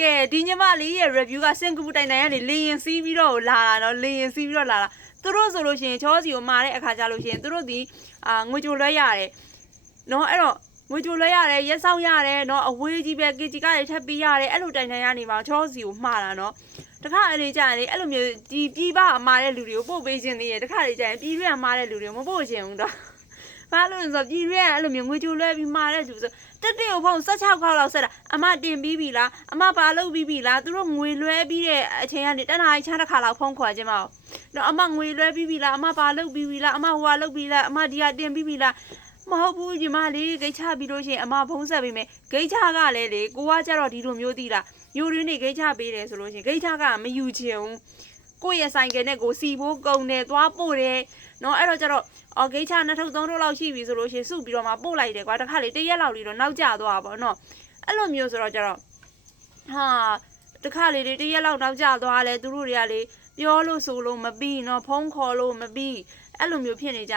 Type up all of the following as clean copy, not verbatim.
ကဲဒီညီမလေးရဲ့ review ကစင်ကာပူတိုင်တိုင်ကနေလေရင်စီးပြီးတော့လာတာနော်လေရင်စီးပြီးတော့လာတာသူတို့ဆိုလို့ရှိရင်ချောစီကိုမာတဲ့အခါကျလို့ရှိရင်သူတို့ဒီငွေကြိုလွှဲရတယ်နော်အဲ့တော့ငွေကြိုလွှဲရတယ်ရက်ဆောင်ရတယ်နော်အဝေးကြီးပဲ KG ကလည်းထပ်ပေးရတယ်အဲ့လိုတိုင်တိုင်ကနေမှာချောစီကိုမှာတာနော်တခါအလေးကြရင်လေအဲ့လိုမျိုးဒီပြည်ပအမာတဲ့လူတွေကိုပို့ပေးခြင်းသေးတယ်တခါလေးကြရင်ပြည်တွင်းအမာတဲ့လူတွေကိုမပို့ခြင်းဘူးတော့ဘာလို့လဲဆိုတော့ပြည်တွင်းကအဲ့လိုမျိုးငွေကြိုလွှဲပြီးမာတဲ့လူဆိုတက်ကိုဖုန်း16ခေါက်လောက်ဆက်တာအမတင်ပြီးပြီလားအမဘာလုပ်ပြီးပြီလားသူတို့ငွေလွှဲပြီးတဲ့အချိန်ကနေတနားချမ်းတစ်ခါလောက်ဖုန်းခေါ်ခြင်းမအောင်တော့အမငွေလွှဲပြီးပြီလားအမဘာလုပ်ပြီးပြီလားအမဟိုဟာလုပ်ပြီးလားအမဒီဟာတင်ပြီးပြီလားမဟုတ်ဘူးညီမလေးဂိတ်ချပြီးလို့ရှိရင်အမဖုန်းဆက်ပေးမယ်ဂိတ်ချကလည်းလေကိုကကြတော့ဒီလိုမျိုးသိလားမျိုးရင်းနေဂိတ်ချပေးတယ်ဆိုလို့ရှိရင်ဂိတ်ချကမယူချင်ဘူးကိုယ့်ရဲ့ဆိုင်ကနဲ့ကိုစီဖို့ကုန်တယ်သွားပို့တယ်နော်အဲ့တော့ကျတော့အော်ဂိတ်ချ2ထုပ်3ထုပ်လောက်ရှိပြီဆိုလို့ရှိရင်စုပြီးတော့မှပို့လိုက်တယ်ကွာတစ်ခါလေ1ရက်လောက်လေးတော့နောက်ကျသွားပါတော့အဲ့လိုမျိုးဆိုတော့ကျတော့ဟာတစ်ခါလေ1ရက်လောက်နောက်ကျသွားလဲသူတို့တွေကလေပြောလို့ဆိုလို့မပြီးနော်ဖုန်းခေါ်လို့မပြီးအဲ့လိုမျိုးဖြစ်နေကြ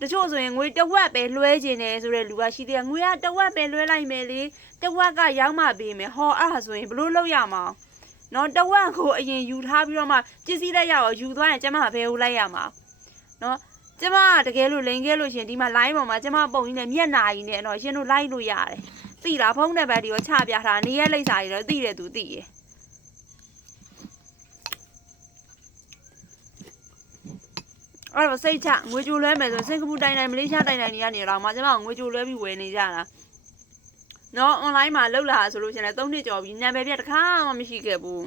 တချို့ဆိုရင်ငွေတဝက်ပဲလွှဲခြင်းတယ်ဆိုတဲ့လူကရှိသေးတယ်ငွေကတဝက်ပဲလွှဲလိုက်မယ်လေတဝက်ကရောက်မှပေးမယ်ဟောအဲ့ဒါဆိုရင်ဘလို့လုပ်ရမှာနော်တဝက်ကိုအရင်ယူထားပြီးတော့မှပစ္စည်းလက်ရအောင်ယူသွားရင်ကျမဘယ်ကိုလိုက်ရမှာနော်ကျမတကယ်လို့လိန်ခဲ့လို့ရှင်ဒီမှာ line ပေါ်မှာကျမပုံကြီးနဲ့မျက်နာကြီးနဲ့တော့ရှင်တို့လိုက်လို့ရတယ်သိလားဖုန်းနံပါတ်ဒီကိုချပြထားနေရက်လိပ်စာကြီးတော့သိတယ်သူသိရယ်အဲ့တော့စိတ်ချငွေကြိုလွှဲမယ်ဆိုစင်ကာပူတိုင်တိုင်မလေးရှားတိုင်တိုင်တွေကနေတော့မှကျမငွေကြိုလွှဲပြီးဝယ်နေကြတာနော် online မှာလောက်လာဆိုလို့ရှင်လဲ3နှစ်ကျော်ပြီနာမည်ပြတစ်ခါမှမရှိခဲ့ဘူး